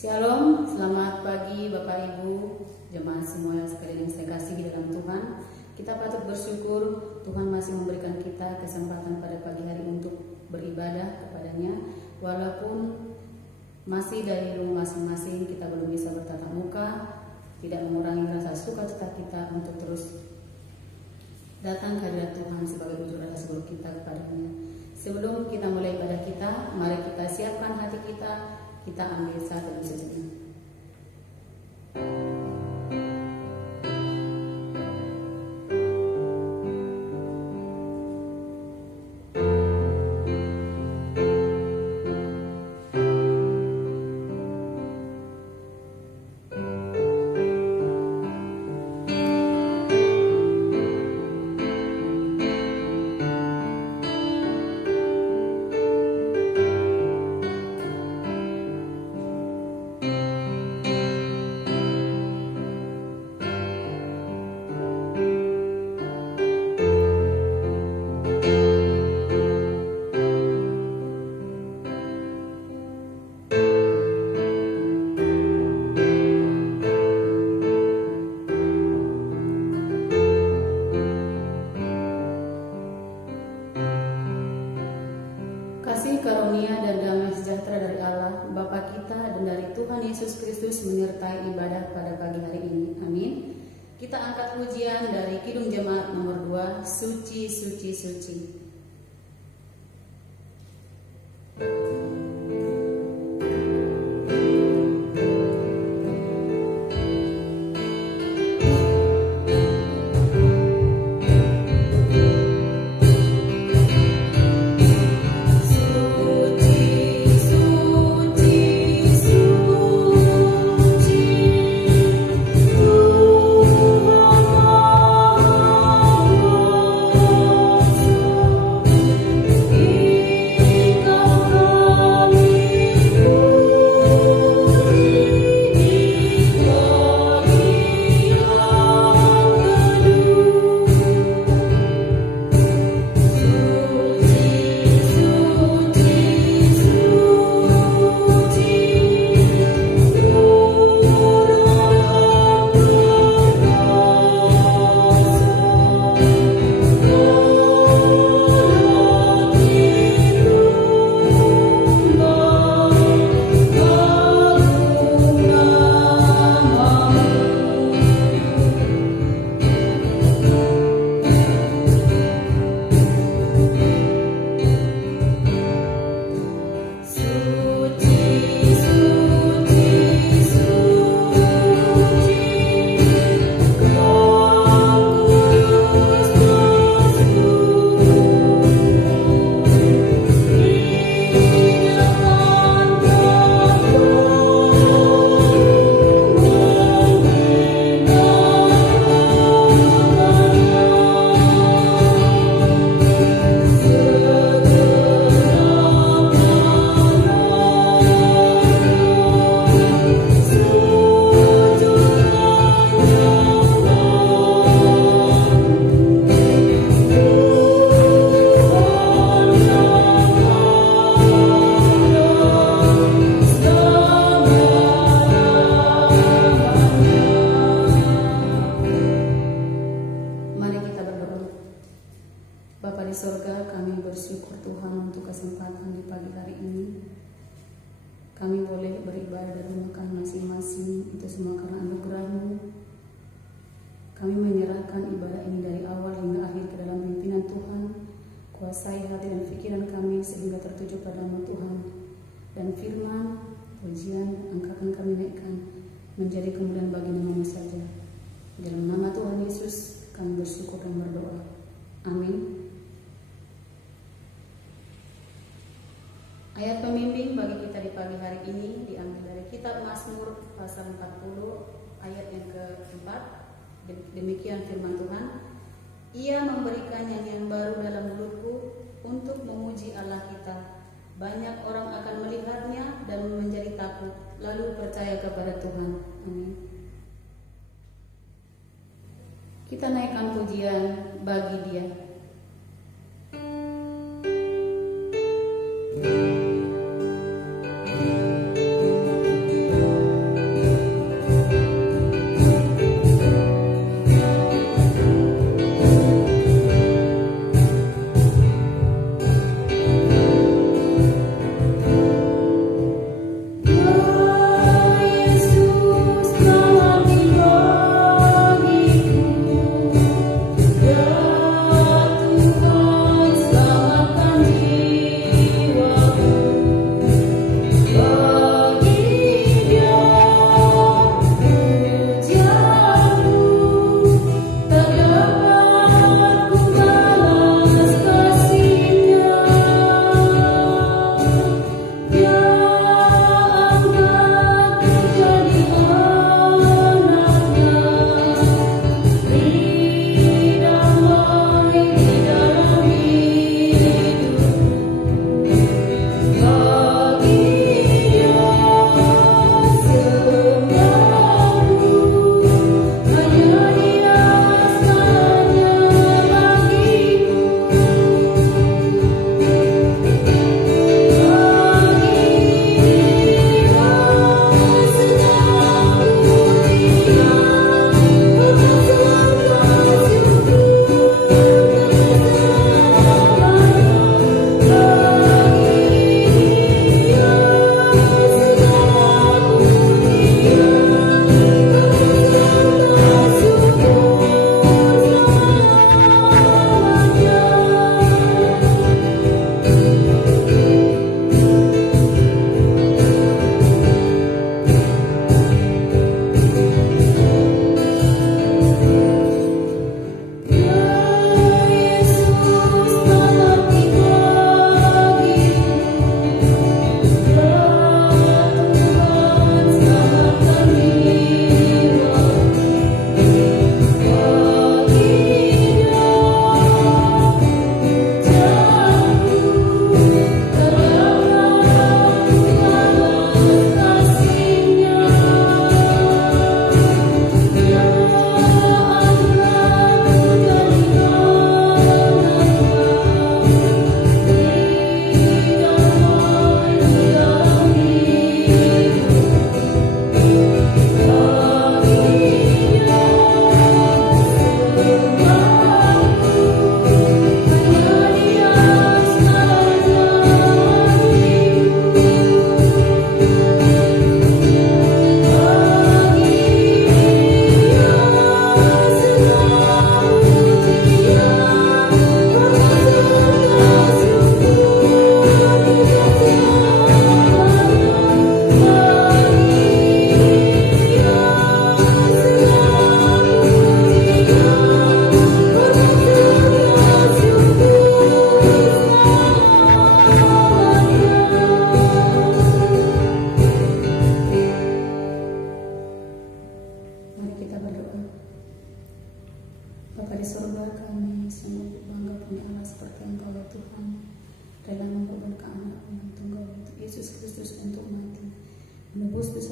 Shalom, selamat pagi Bapak Ibu, jemaat semua sekalian yang saya kasihi dalam Tuhan. Kita patut bersyukur Tuhan masih memberikan kita kesempatan pada pagi hari untuk beribadah kepadanya. Walaupun masih dari rumah masing-masing kita belum bisa bertatap muka, tidak mengurangi rasa sukacita kita untuk terus datang ke hadirat Tuhan sebagai wujud rasa syukur kita kepadanya. Sebelum kita mulai ibadah kita, mari kita siapkan hati kita ambil saat teduh sejenak. Kasih karunia dan damai sejahtera dari Allah Bapa kita dan dari Tuhan Yesus Kristus menyertai ibadah pada pagi hari ini. Amin. Kita angkat pujian dari Kidung Jemaat nomor 2, Suci, Suci, Suci. Bapa di sorga, kami bersyukur Tuhan untuk kesempatan di pagi hari ini. Kami boleh beribadah dari rumah kami masing-masing, itu semua karena anugerah-Mu. Kami menyerahkan ibadah ini dari awal hingga akhir ke dalam pimpinan Tuhan. Kuasai hati dan pikiran kami sehingga tertuju padamu Tuhan. Dan firman, pujian, angkatan kami naikkan menjadi kemuliaan bagi nama-Mu saja. Dalam nama Tuhan Yesus kami bersyukur dan berdoa. Amin. Ayat pembimbing bagi kita di pagi hari ini diambil dari kitab Mazmur pasal 40 ayat yang keempat. Demikian firman Tuhan. Ia memberikan nyanyian baru dalam mulutku untuk memuji Allah kita. Banyak orang akan melihatnya dan menjadi takut, lalu percaya kepada Tuhan. Amin. Kita naikkan pujian bagi Dia.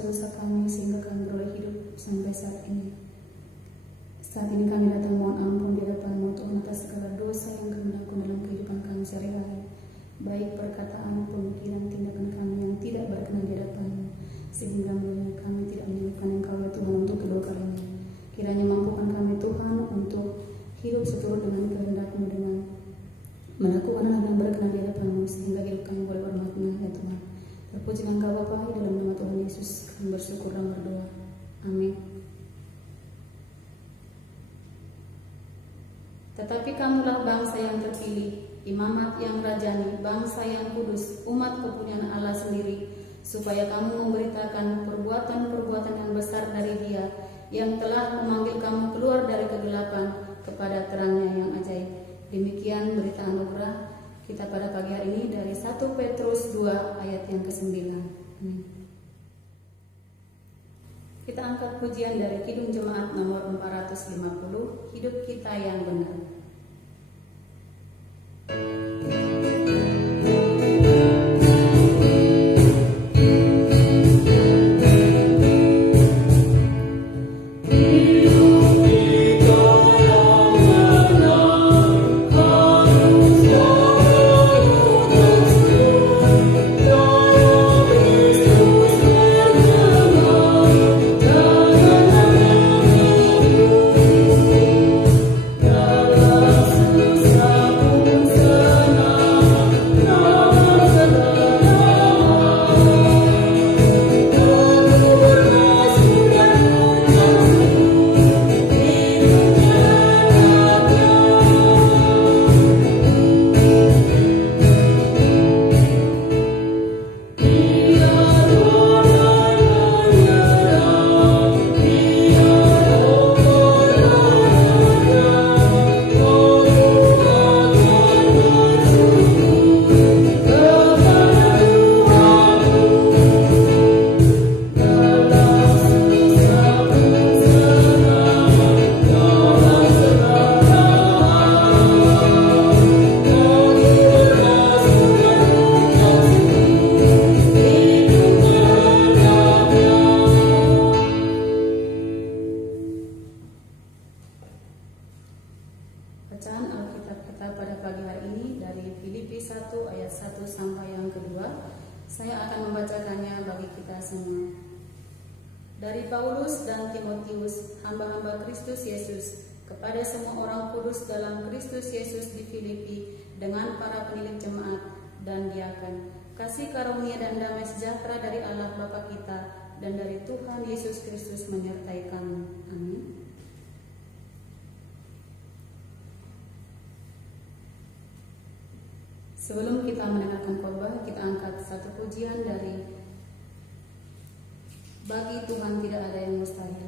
dosa kami sehingga kami beroleh hidup sampai saat ini. Saat ini kami datang mohon ampun di hadapan-Mu Tuhan atas segala dosa yang kami lakukan dalam kehidupan kami sehari-hari, baik perkataan, pemikiran, tindakan kami yang tidak berkenan di hadapan-Mu, sehingga kami tidak menyebutkan Engkau ya Tuhan untuk kedua kalinya. Kiranya mampukan kami Tuhan untuk hidup seturut dengan kehendak-Mu, dengan melakukan hal yang berkenan di hadapan-Mu, sehingga hidup kami boleh bermakna ya Tuhan. Terpuji Engkau Bapa, dalam nama Tuhan Yesus kami bersyukur dan berdoa. Amin. Tetapi kamulah bangsa yang terpilih, imamat yang rajani, bangsa yang kudus, umat kepunyaan Allah sendiri, supaya kamu memberitakan perbuatan-perbuatan yang besar dari Dia yang telah memanggil kamu keluar dari kegelapan kepada terangnya yang ajaib. Demikian berita anugerah kita pada pagi hari ini dari 1 Petrus 2 ayat yang ke-9. Kita angkat pujian dari Kidung Jemaat nomor 450, Hidup Kita Yang Benar. Bacaan Alkitab kita pada pagi hari ini dari Filipi 1 ayat 1 sampai yang kedua. Saya akan membacakannya bagi kita semua. Dari Paulus dan Timotius, hamba-hamba Kristus Yesus, kepada semua orang kudus dalam Kristus Yesus di Filipi, dengan para penilik jemaat dan diaken, kasih karunia dan damai sejahtera dari Allah Bapa kita dan dari Tuhan Yesus Kristus menyertai kamu. Amin. Sebelum kita mendengarkan khotbah, kita angkat satu pujian dari Bagi Tuhan Tidak Ada Yang Mustahil.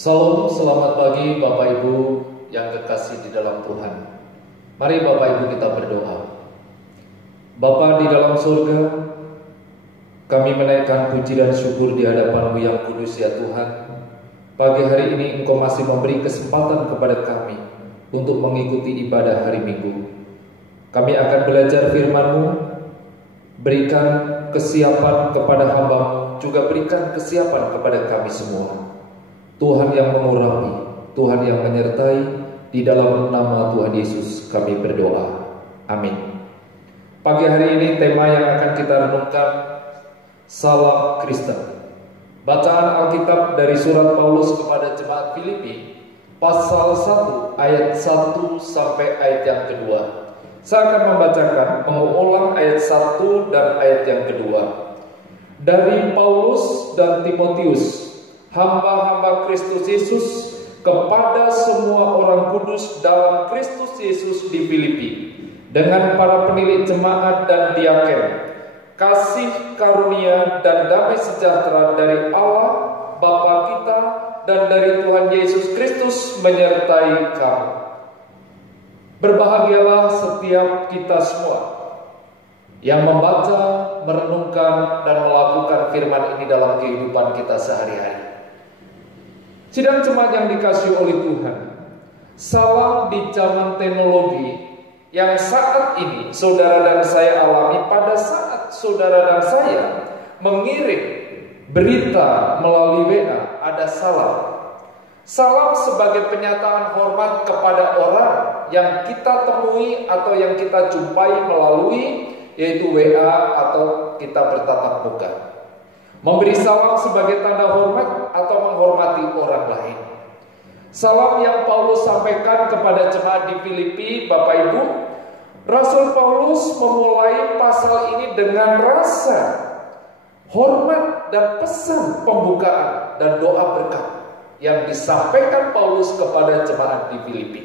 Salam, selamat pagi Bapak Ibu yang kekasih di dalam Tuhan. Mari Bapak Ibu kita berdoa. Bapa di dalam surga, kami menaikkan puji dan syukur di hadapan-Mu yang kudus ya Tuhan. Pagi hari ini Engkau masih memberi kesempatan kepada kami untuk mengikuti ibadah hari Minggu. Kami akan belajar firman-Mu, berikan kesiapan kepada hamba-Mu, juga berikan kesiapan kepada kami semua. Tuhan yang mengurapi, Tuhan yang menyertai, di dalam nama Tuhan Yesus kami berdoa. Amin. Pagi hari ini tema yang akan kita renungkan, Salam Kristen. Bacaan Alkitab dari surat Paulus kepada jemaat Filipi, pasal 1 ayat 1 sampai ayat yang kedua. Saya akan membacakan, mengulang ayat 1 dan ayat yang kedua. Dari Paulus dan Timotius, hamba-hamba Kristus Yesus, kepada semua orang kudus dalam Kristus Yesus di Filipi, dengan para penilik jemaat dan diaken, kasih karunia dan damai sejahtera dari Allah Bapa kita dan dari Tuhan Yesus Kristus menyertai kamu. Berbahagialah setiap kita semua yang membaca, merenungkan, dan melakukan firman ini dalam kehidupan kita sehari-hari. Sidang jemaat yang dikasihi oleh Tuhan, salam di zaman teknologi yang saat ini saudara dan saya alami. Pada saat saudara dan saya mengirim berita melalui WA, ada salam. Salam sebagai penyataan hormat kepada orang yang kita temui atau yang kita jumpai melalui yaitu WA atau kita bertatap muka. Memberi salam sebagai tanda hormat atau menghormati orang lain. Salam yang Paulus sampaikan kepada jemaat di Filipi, Bapak Ibu, Rasul Paulus memulai pasal ini dengan rasa hormat dan pesan pembukaan dan doa berkat yang disampaikan Paulus kepada jemaat di Filipi.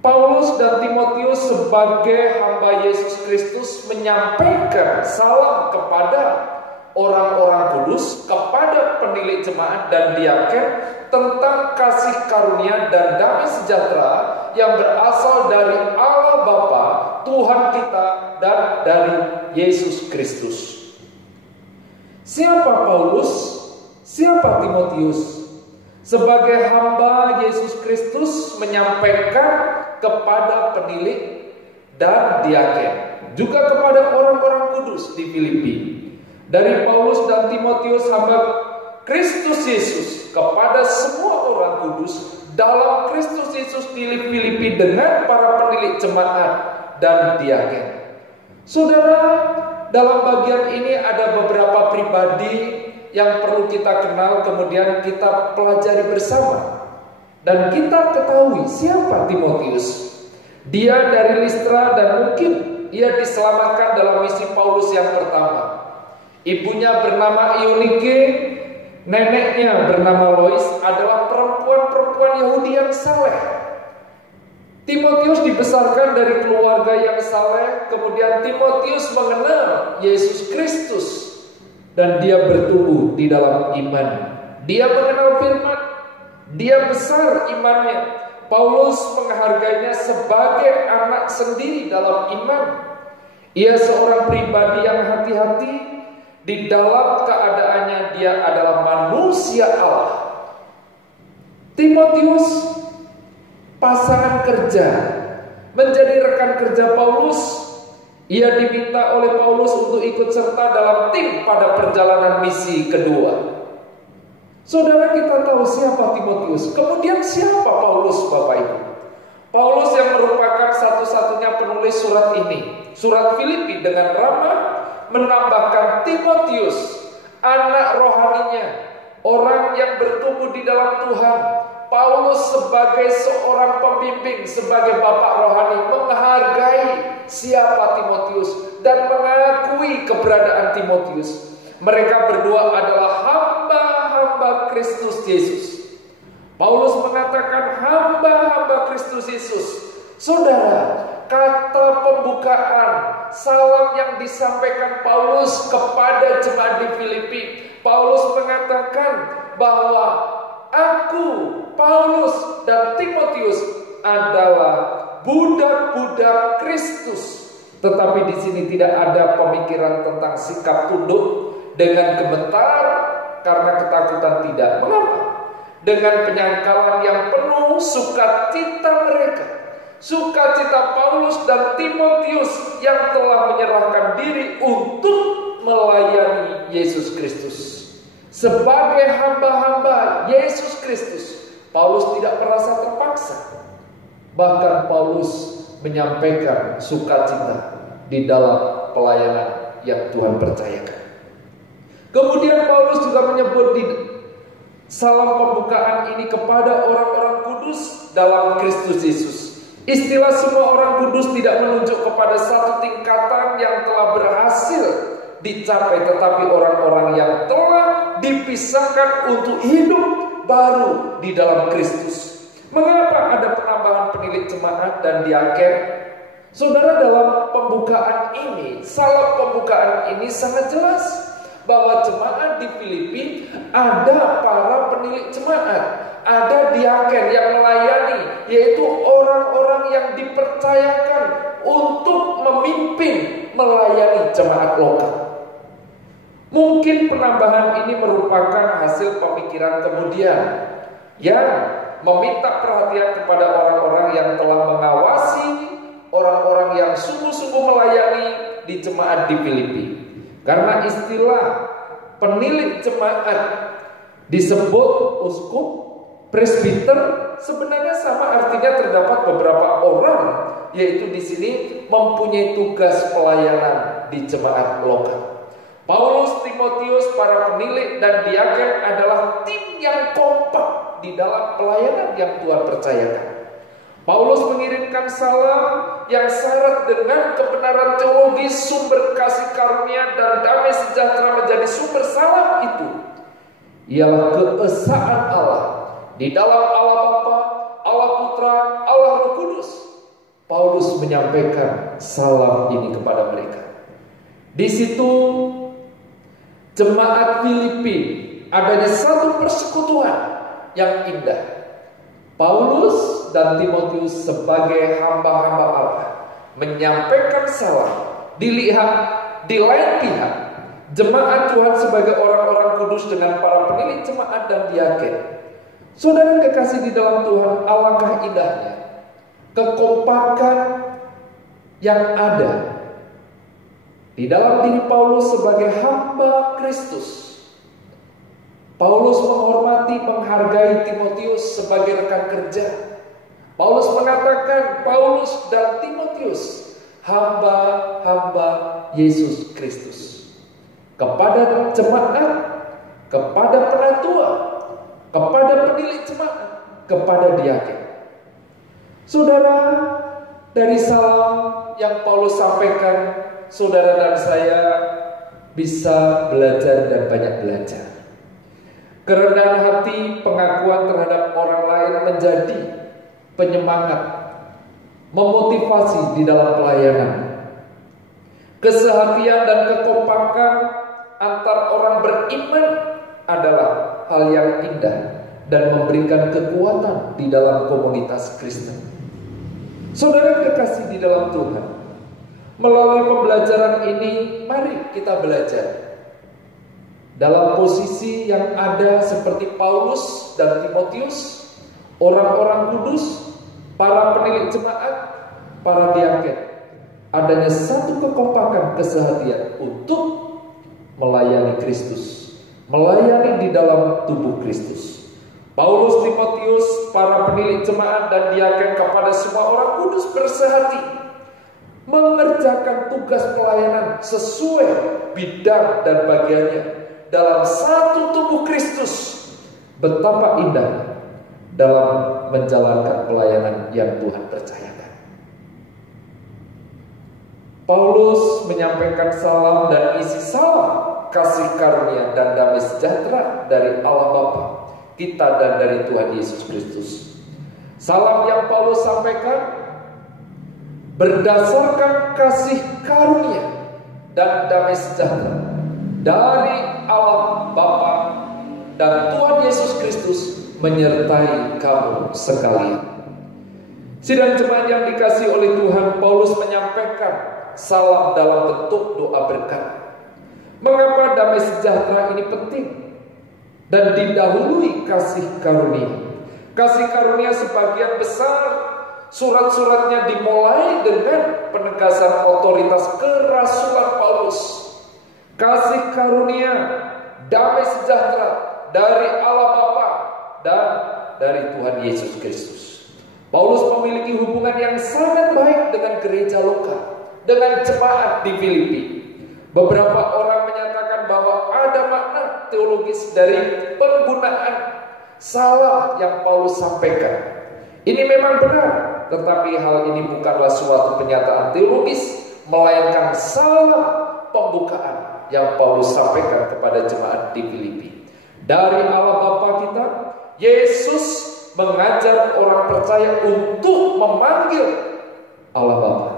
Paulus dan Timotius sebagai hamba Yesus Kristus menyampaikan salam kepada orang-orang kudus, kepada penilik jemaat dan diaken tentang kasih karunia dan damai sejahtera yang berasal dari Allah Bapa, Tuhan kita, dan dari Yesus Kristus. Siapa Paulus? Siapa Timotius? Sebagai hamba Yesus Kristus menyampaikan kepada penilik dan diaken, juga kepada orang-orang kudus di Filipi. Dari Paulus dan Timotius hamba Kristus Yesus kepada semua orang kudus dalam Kristus Yesus di Filipi dengan para penilik jemaat dan diaken. Saudara, dalam bagian ini ada beberapa pribadi yang perlu kita kenal, kemudian kita pelajari bersama. Dan kita ketahui siapa Timotius. Dia dari Listra dan mungkin ia diselamatkan dalam misi Paulus yang pertama. Ibunya bernama Eunike, neneknya bernama Lois, adalah perempuan-perempuan Yahudi yang saleh. Timotius dibesarkan dari keluarga yang saleh, kemudian Timotius mengenal Yesus Kristus dan dia bertumbuh di dalam iman. Dia mengenal firman, dia besar imannya. Paulus menghargainya sebagai anak sendiri dalam iman. Ia seorang pribadi yang hati-hati. Di dalam keadaannya dia adalah manusia Allah. Timotius pasangan kerja, menjadi rekan kerja Paulus. Ia diminta oleh Paulus untuk ikut serta dalam tim pada perjalanan misi kedua. Saudara, kita tahu siapa Timotius. Kemudian siapa Paulus, Bapak Ibu? Paulus yang merupakan satu-satunya penulis surat ini, surat Filipi, dengan ramah menambahkan Timotius, anak rohaninya, orang yang bertumbuh di dalam Tuhan. Paulus sebagai seorang pembimbing, sebagai bapak rohani, menghargai siapa Timotius dan mengakui keberadaan Timotius. Mereka berdua adalah hamba-hamba Kristus Yesus. Paulus mengatakan hamba-hamba Kristus Yesus. Saudara, kata pembukaan salam yang disampaikan Paulus kepada jemaat di Filipi, Paulus mengatakan bahwa aku, Paulus dan Timotius adalah budak-budak Kristus. Tetapi di sini tidak ada pemikiran tentang sikap tunduk dengan gemetar karena ketakutan, tidak. Mengapa? Dengan penyangkalan yang penuh sukacita mereka, sukacita Paulus dan Timotius yang telah menyerahkan diri untuk melayani Yesus Kristus. Sebagai hamba-hamba Yesus Kristus, Paulus tidak merasa terpaksa. Bahkan Paulus menyampaikan sukacita di dalam pelayanan yang Tuhan percayakan. Kemudian Paulus juga menyebut di salam pembukaan ini kepada orang-orang kudus dalam Kristus Yesus. Istilah semua orang kudus tidak menunjuk kepada satu tingkatan yang telah berhasil dicapai, tetapi orang-orang yang telah dipisahkan untuk hidup baru di dalam Kristus. Mengapa ada penambahan penilik jemaat dan diaken? Saudara, dalam pembukaan ini, salam pembukaan ini sangat jelas bahwa jemaat di Filipi ada para penilik jemaat, ada diaken yang melayani, yaitu orang-orang yang dipercayakan untuk memimpin melayani jemaat lokal. Mungkin penambahan ini merupakan hasil pemikiran kemudian yang meminta perhatian kepada orang-orang yang telah mengawasi orang-orang yang sungguh-sungguh melayani di jemaat di Filipi. Karena istilah penilik jemaat disebut uskup, presbiter, sebenarnya sama artinya. Terdapat beberapa orang, yaitu di sini mempunyai tugas pelayanan di jemaat lokal. Paulus, Timotius, para penilik dan diaken adalah tim yang kompak di dalam pelayanan yang Tuhan percayakan. Paulus mengirimkan salam yang syarat dengan kebenaran teologis, sumber kasih karunia dan damai sejahtera menjadi sumber salam itu. Ialah keesaan Allah di dalam Allah Bapa, Allah Putra, Allah Roh Kudus. Paulus menyampaikan salam ini kepada mereka. Di situ jemaat Filipi adanya satu persekutuan yang indah. Paulus dan Timotius sebagai hamba-hamba Allah menyampaikan salam. Di lain pihak, jemaat Tuhan sebagai orang-orang kudus dengan para penilik jemaat dan diaken. Saudara kekasih di dalam Tuhan, alangkah indahnya kekompakan yang ada di dalam diri Paulus sebagai hamba Kristus. Paulus menghormati, menghargai Timotius sebagai rekan kerja. Paulus mengatakan Paulus dan Timotius hamba-hamba Yesus Kristus. Kepada jemaat, kepada penatua, kepada penilik jemaat, kepada diaken. Saudara, dari salam yang Paulus sampaikan, saudara dan saya bisa belajar dan banyak belajar. Kerendahan hati, pengakuan terhadap orang lain menjadi penyemangat, memotivasi di dalam pelayanan. Kesehatian dan kekompakan antar orang beriman adalah hal yang indah dan memberikan kekuatan di dalam komunitas Kristen. Saudara kekasih di dalam Tuhan, melalui pembelajaran ini, mari kita belajar dalam posisi yang ada seperti Paulus dan Timotius, orang-orang kudus, para penilik jemaat, para diaken. Adanya satu kekompakan kesehatian untuk melayani Kristus, melayani di dalam tubuh Kristus. Paulus, Timotius, para penilik jemaat dan diaken kepada semua orang kudus bersehati mengerjakan tugas pelayanan sesuai bidang dan bagiannya dalam satu tubuh Kristus. Betapa indah dalam menjalankan pelayanan yang Tuhan percayakan. Paulus menyampaikan salam dan isi salam kasih karunia dan damai sejahtera dari Allah Bapa kita dan dari Tuhan Yesus Kristus. Salam yang Paulus sampaikan berdasarkan kasih karunia dan damai sejahtera dari Allah Bapa dan Tuhan Yesus Kristus menyertai kamu sekalian. Sidang jemaat yang dikasihi oleh Tuhan, Paulus menyampaikan salam dalam bentuk doa berkat. Mengapa damai sejahtera ini penting? Dan didahului kasih karunia. Kasih karunia sebagian besar surat-suratnya dimulai dengan penegasan otoritas kerasulan Paulus. Kasih karunia, damai sejahtera dari Allah Bapa dan dari Tuhan Yesus Kristus. Paulus memiliki hubungan yang sangat baik dengan gereja lokal, dengan jemaat di Filipi. Beberapa orang menyatakan bahwa ada makna teologis dari penggunaan salam yang Paulus sampaikan. Ini memang benar, tetapi hal ini bukanlah suatu penyataan teologis, melainkan salam pembukaan yang Paulus sampaikan kepada jemaat di Filipi. Dari Allah Bapa kita, Yesus mengajar orang percaya untuk memanggil Allah Bapa.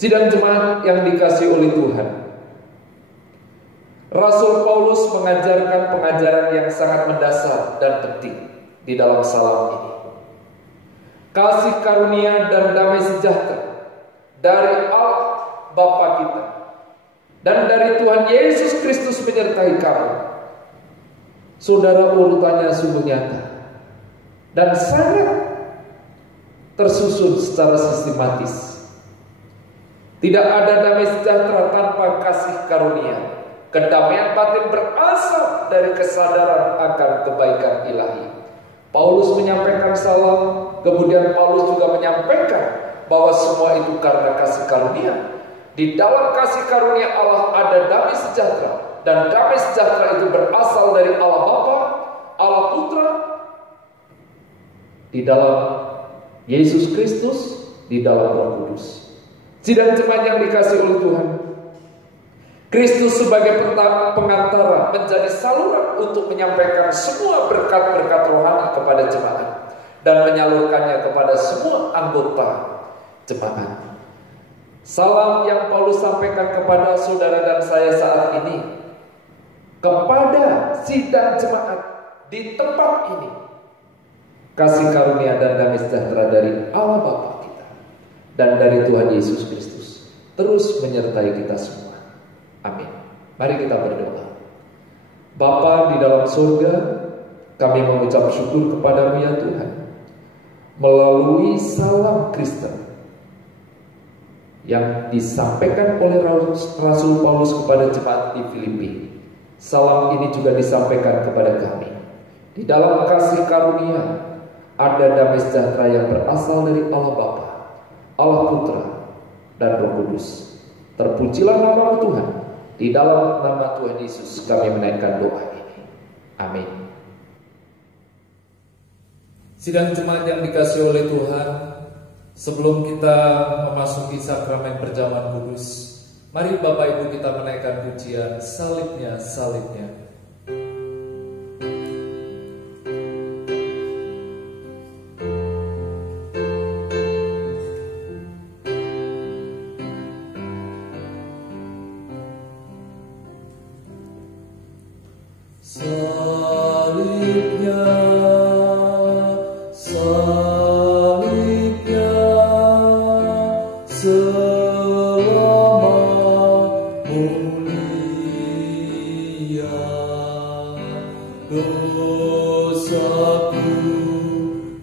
Sidang jemaat yang dikasihi oleh Tuhan, Rasul Paulus mengajarkan pengajaran yang sangat mendasar dan penting di dalam salam ini. Kasih karunia dan damai sejahtera dari Allah Bapa kita dan dari Tuhan Yesus Kristus menyertai kamu. Saudara, urutannya sungguh nyata dan sangat tersusun secara sistematis. Tidak ada damai sejahtera tanpa kasih karunia. Kedamaian batin berasal dari kesadaran akan kebaikan ilahi. Paulus menyampaikan salam, kemudian Paulus juga menyampaikan bahwa semua itu karena kasih karunia. Di dalam kasih karunia Allah ada damai sejahtera. Dan damai sejahtera itu berasal dari Allah Bapa, Allah Putra, di dalam Yesus Kristus, di dalam Roh Kudus. Sidang jemaat yang dikasihi oleh Tuhan, Kristus sebagai pengantara menjadi saluran untuk menyampaikan semua berkat-berkat rohani kepada jemaat dan menyalurkannya kepada semua anggota jemaat. Salam yang Paulus sampaikan kepada saudara dan saya saat ini, kepada sidang jemaat di tempat ini, kasih karunia dan damai sejahtera dari Allah Bapa kita dan dari Tuhan Yesus Kristus terus menyertai kita semua. Amin. Mari kita berdoa. Bapa di dalam surga, kami mengucap syukur kepadamu ya Tuhan, melalui salam Kristen yang disampaikan oleh Rasul Paulus kepada jemaat di Filipi. Salam ini juga disampaikan kepada kami. Di dalam kasih karunia ada damai sejahtera yang berasal dari Allah Bapa, Allah Putra, dan Roh Kudus. Terpujilah nama Tuhan. Di dalam nama Tuhan Yesus kami menaikkan doa ini. Amin. Sidang jemaat yang dikasihi oleh Tuhan, sebelum kita memasuki sakramen perjamuan kudus, mari Bapak Ibu kita menaikkan pujian salibnya, salibnya. Salibnya, salibnya, dosaku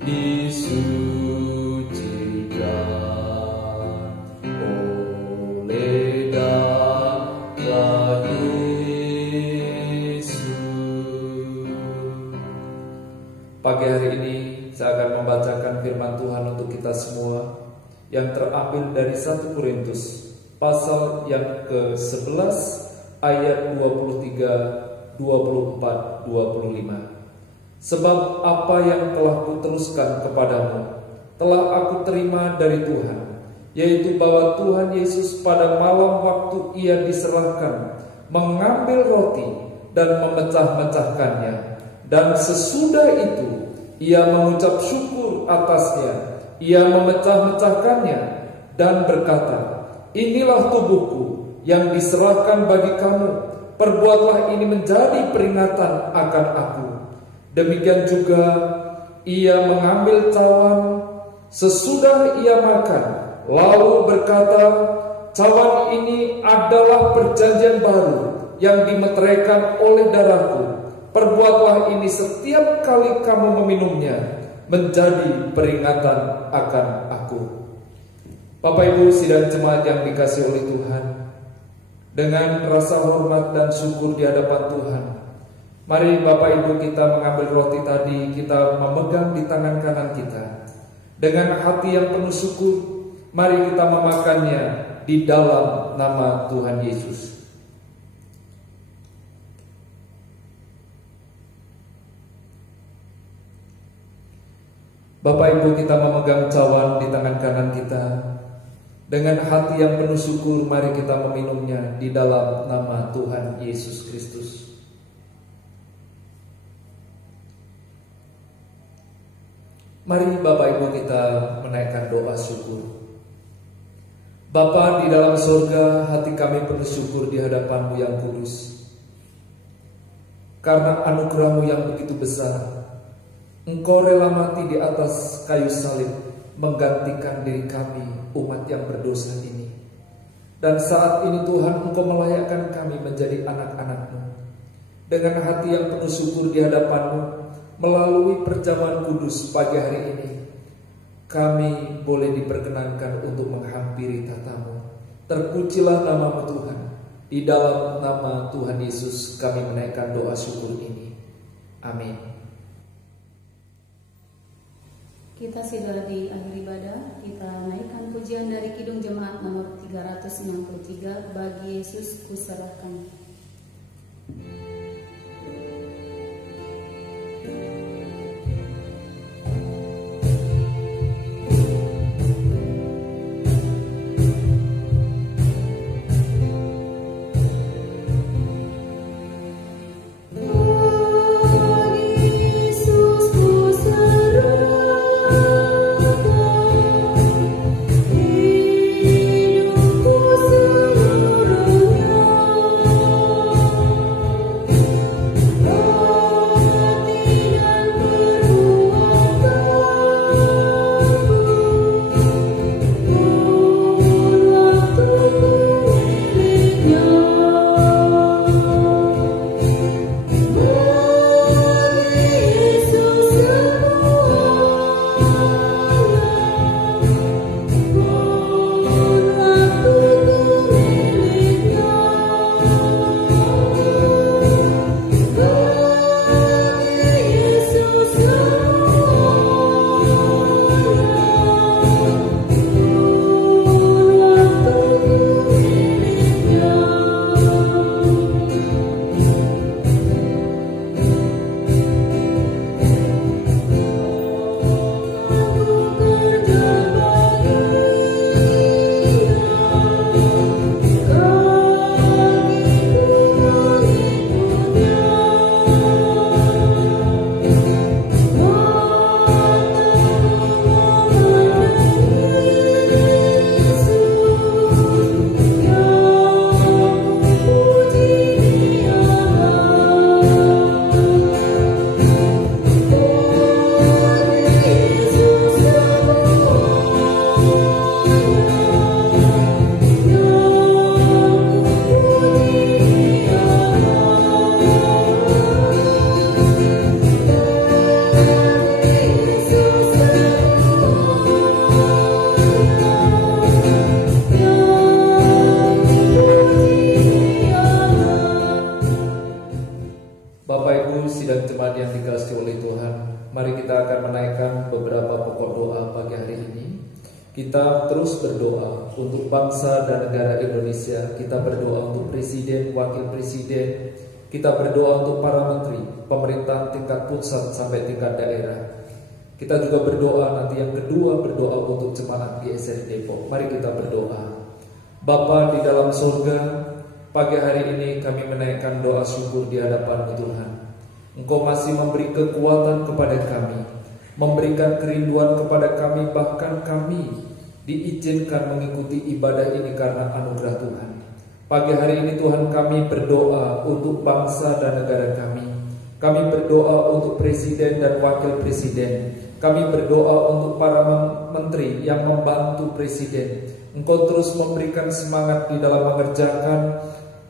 disucikan oleh darah Yesus. Pagi hari ini saya akan membacakan firman Tuhan untuk kita semua yang terambil dari 1 Korintus pasal yang ke-11 ayat 23, 24, 25. Sebab apa yang telah kuteruskan kepadamu telah aku terima dari Tuhan, yaitu bahwa Tuhan Yesus pada malam waktu ia diserahkan mengambil roti dan memecah-mecahkannya, dan sesudah itu ia mengucap syukur atasnya, ia memecah-mecahkannya dan berkata, inilah tubuhku yang diserahkan bagi kamu, perbuatlah ini menjadi peringatan akan aku. Demikian juga ia mengambil cawan sesudah ia makan, lalu berkata, cawan ini adalah perjanjian baru yang dimeteraikan oleh darahku. Perbuatlah ini setiap kali kamu meminumnya, menjadi peringatan akan aku. Bapak Ibu sidang jemaat yang dikasihi oleh Tuhan, dengan rasa hormat dan syukur di hadapan Tuhan, mari Bapak Ibu kita mengambil roti tadi, kita memegang di tangan kanan kita. Dengan hati yang penuh syukur, mari kita memakannya di dalam nama Tuhan Yesus. Bapak Ibu kita memegang cawan di tangan kanan kita. Dengan hati yang penuh syukur, mari kita meminumnya di dalam nama Tuhan Yesus Kristus. Mari Bapak Ibu kita menaikkan doa syukur. Bapa di dalam surga, hati kami penuh syukur di hadapan-Mu yang kudus. Karena anugerah-Mu yang begitu besar, Engkau rela mati di atas kayu salib, menggantikan diri kami, umat yang berdosa ini. Dan saat ini Tuhan, Engkau melayakkan kami menjadi anak-anak-Mu. Dengan hati yang penuh syukur di hadapan-Mu, melalui perjamuan kudus pagi hari ini, kami boleh diperkenankan untuk menghampiri tata-Mu. Terpujilah nama-Mu Tuhan. Di dalam nama Tuhan Yesus kami menaikkan doa syukur ini. Amin. Kita sudah di akhir ibadah, kita naikkan pujian dari Kidung Jemaat nomor 363, Bagi Yesus Kuserahkan. Kita terus berdoa untuk bangsa dan negara Indonesia. Kita berdoa untuk presiden, wakil presiden. Kita berdoa untuk para menteri, pemerintahan tingkat pusat sampai tingkat daerah. Kita juga berdoa nanti yang kedua, berdoa untuk jemaat GSR Depok. Mari kita berdoa. Bapa di dalam surga, pagi hari ini kami menaikkan doa syukur di hadapan-Mu Tuhan. Engkau masih memberi kekuatan kepada kami, memberikan kerinduan kepada kami, bahkan kami diizinkan mengikuti ibadah ini karena anugerah Tuhan. Pagi hari ini Tuhan, kami berdoa untuk bangsa dan negara kami. Kami berdoa untuk presiden dan wakil presiden. Kami berdoa untuk para menteri yang membantu presiden. Engkau terus memberikan semangat di dalam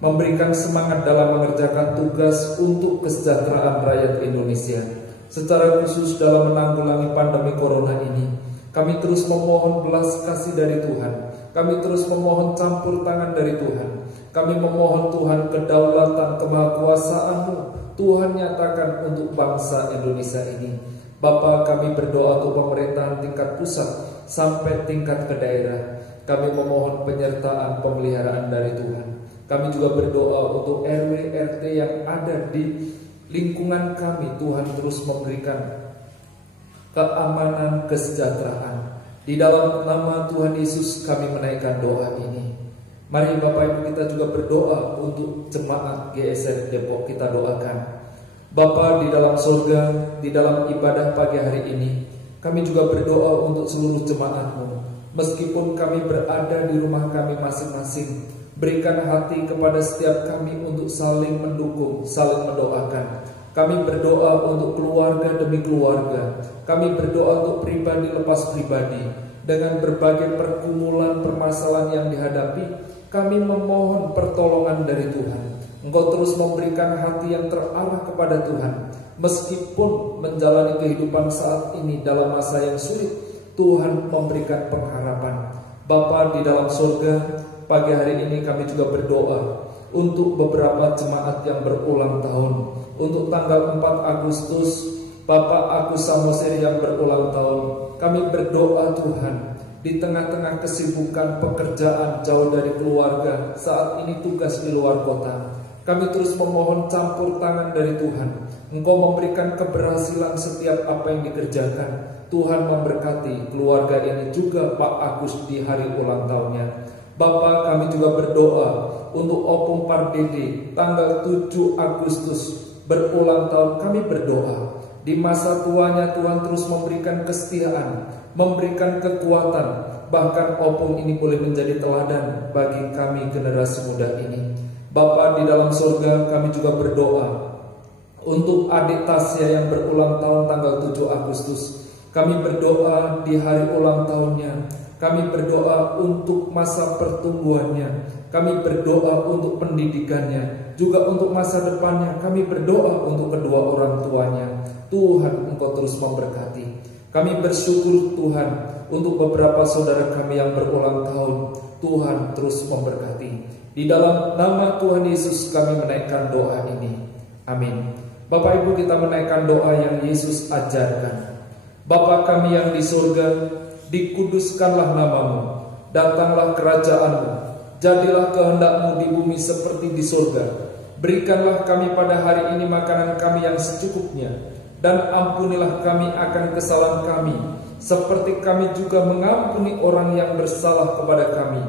memberikan semangat dalam mengerjakan tugas untuk kesejahteraan rakyat Indonesia. Secara khusus dalam menanggulangi pandemi corona ini, kami terus memohon belas kasih dari Tuhan. Kami terus memohon campur tangan dari Tuhan. Kami memohon Tuhan kedaulatan kemahakuasaan-Mu Tuhan nyatakan untuk bangsa Indonesia ini. Bapa, kami berdoa untuk pemerintahan tingkat pusat sampai tingkat ke daerah. Kami memohon penyertaan pemeliharaan dari Tuhan. Kami juga berdoa untuk RW RT yang ada di lingkungan kami. Tuhan terus memberikan keamanan, kesejahteraan. Di dalam nama Tuhan Yesus kami menaikkan doa ini. Mari Bapak Ibu kita juga berdoa untuk jemaat GSR Depok. Kita doakan. Bapa di dalam surga, di dalam ibadah pagi hari ini, kami juga berdoa untuk seluruh jemaat-Mu. Meskipun kami berada di rumah kami masing-masing, berikan hati kepada setiap kami untuk saling mendukung, saling mendoakan. Kami berdoa untuk keluarga demi keluarga. Kami berdoa untuk pribadi lepas pribadi. Dengan berbagai pergumulan permasalahan yang dihadapi, kami memohon pertolongan dari Tuhan. Engkau terus memberikan hati yang terarah kepada Tuhan. Meskipun menjalani kehidupan saat ini dalam masa yang sulit, Tuhan memberikan pengharapan. Bapa di dalam surga, pagi hari ini kami juga berdoa untuk beberapa jemaat yang berulang tahun. Untuk tanggal 4 Agustus, Bapak Agus Samosir yang berulang tahun, kami berdoa Tuhan, di tengah-tengah kesibukan pekerjaan jauh dari keluarga, saat ini tugas di luar kota, kami terus memohon campur tangan dari Tuhan. Engkau memberikan keberhasilan setiap apa yang dikerjakan. Tuhan memberkati keluarga ini juga Pak Agus di hari ulang tahunnya. Bapak, kami juga berdoa untuk Opung Pardede tanggal 7 Agustus berulang tahun. Kami berdoa di masa tuanya Tuhan terus memberikan kesetiaan, memberikan kekuatan. Bahkan Opung ini boleh menjadi teladan bagi kami generasi muda ini. Bapa di dalam surga, kami juga berdoa untuk adik Tasya yang berulang tahun tanggal 7 Agustus. Kami berdoa di hari ulang tahunnya. Kami berdoa untuk masa pertumbuhannya. Kami berdoa untuk pendidikannya, juga untuk masa depannya. Kami berdoa untuk kedua orang tuanya. Tuhan, Engkau terus memberkati. Kami bersyukur Tuhan untuk beberapa saudara kami yang berulang tahun. Tuhan terus memberkati. Di dalam nama Tuhan Yesus kami menaikkan doa ini. Amin. Bapak Ibu, kita menaikkan doa yang Yesus ajarkan. Bapa kami yang di surga, dikuduskanlah namamu, datanglah kerajaan-Mu, jadilah kehendak-Mu di bumi seperti di surga. Berikanlah kami pada hari ini makanan kami yang secukupnya, dan ampunilah kami akan kesalahan kami, seperti kami juga mengampuni orang yang bersalah kepada kami.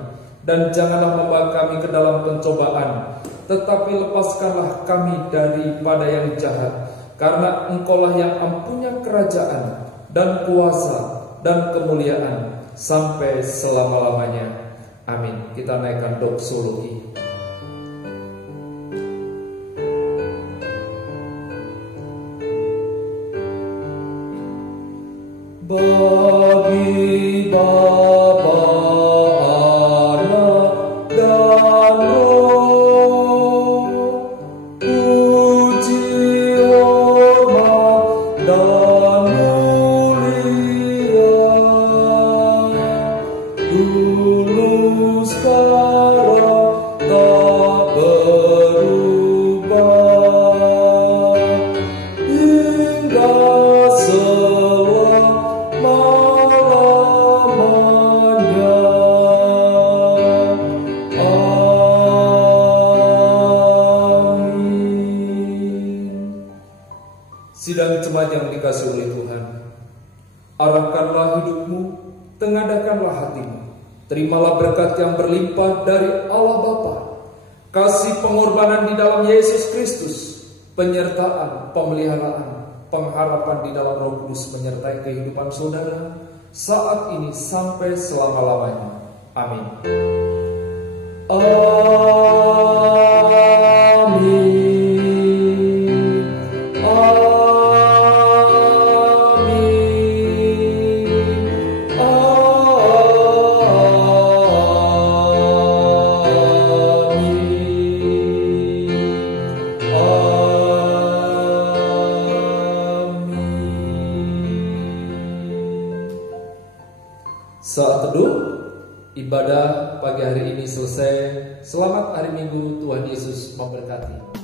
Dan janganlah membawa kami ke dalam pencobaan, tetapi lepaskanlah kami daripada yang jahat. Karena Engkaulah yang mempunyai kerajaan dan kuasa dan kemuliaan sampai selama-lamanya. Amin. Kita naikkan doksologi. Bagi Bapa, Anak, dan Roh, puji, hormat, dan mulia, dulu sekarang tak berubah, hingga selama-lamanya. Amin. Sidang jemaat yang dikasihi oleh Tuhan, arahkanlah hidupmu, tengadakanlah hatimu. Terimalah berkat yang berlimpah dari Allah Bapa, kasih pengorbanan di dalam Yesus Kristus, penyertaan, pemeliharaan, pengharapan di dalam Roh Kudus menyertai kehidupan saudara saat ini sampai selama-lamanya. Amin. Saat teduh, ibadah pagi hari ini selesai. Selamat hari Minggu, Tuhan Yesus memberkati.